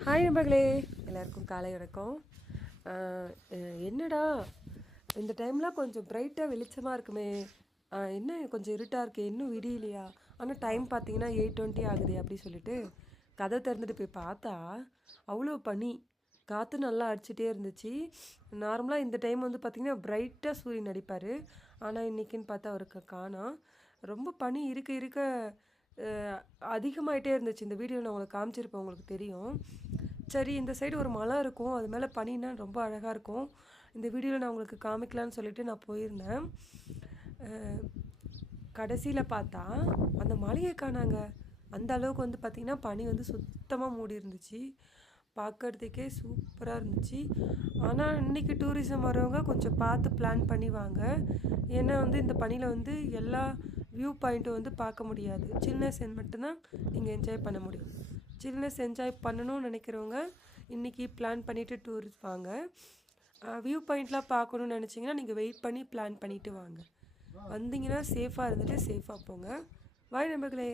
Hi நண்பர்களே, எல்லாருக்கும் காலை வணக்கம். என்னடா இந்த டைம்லாம் கொஞ்சம் பிரைட்டாக வெளிச்சமாக இருக்குமே, என்ன கொஞ்சம் இருட்டாக இருக்கே, இன்னும் விடியலையா? ஆனால் டைம் பார்த்தீங்கன்னா 8:20 ஆகுது அப்படி சொல்லிட்டு கதை திறந்துட்டு போய் பார்த்தா அவ்வளோ பனி, காற்று நல்லா அடிச்சிட்டே இருந்துச்சு. நார்மலாக இந்த டைம் வந்து பார்த்திங்கன்னா பிரைட்டாக சூரியன் அடிப்பார். ஆனால் இன்றைக்கின்னு பார்த்தா அவருக்கு காணோம். ரொம்ப பனி இருக்க இருக்க அதிகமாயிட்டே இருந்துச்சு. இந்த வீடியோ நான் உங்களுக்கு காமிச்சிருப்பேன், உங்களுக்கு தெரியும். சரி, இந்த சைடு ஒரு மலை இருக்கும், அது மேலே பனின்னா ரொம்ப அழகாக இருக்கும். இந்த வீடியோவில் நான் உங்களுக்கு காமிக்கலான்னு சொல்லிட்டு நான் போயிருந்தேன். கடைசியில் பார்த்தா அந்த மலையை காணாங்க. அந்த அளவுக்கு வந்து பார்த்திங்கன்னா பனி வந்து சுத்தமாக மூடி இருந்துச்சு. பார்க்கறதுக்கே சூப்பராக இருந்துச்சு. ஆனால் இன்றைக்கி டூரிசம் வரவங்க கொஞ்சம் பார்த்து பிளான் பண்ணி வாங்க. ஏன்னா வந்து இந்த பனியில் வந்து எல்லா வியூ பாயிண்ட்டும் வந்து பார்க்க முடியாது. சில்னஸ் மட்டும்தான் நீங்கள் என்ஜாய் பண்ண முடியும். சில்னஸ் என்ஜாய் பண்ணணும்னு நினைக்கிறவங்க இன்றைக்கி பிளான் பண்ணிவிட்டு டூரிஸ்ட் வாங்க. வியூ பாயிண்ட்லாம் பார்க்கணுன்னு நினச்சிங்கன்னா நீங்கள் வெயிட் பண்ணி பிளான் பண்ணிவிட்டு வாங்க. வந்தீங்கன்னா சேஃபாக இருந்துட்டு சேஃபாக போங்க. வாய் நண்பர்களே.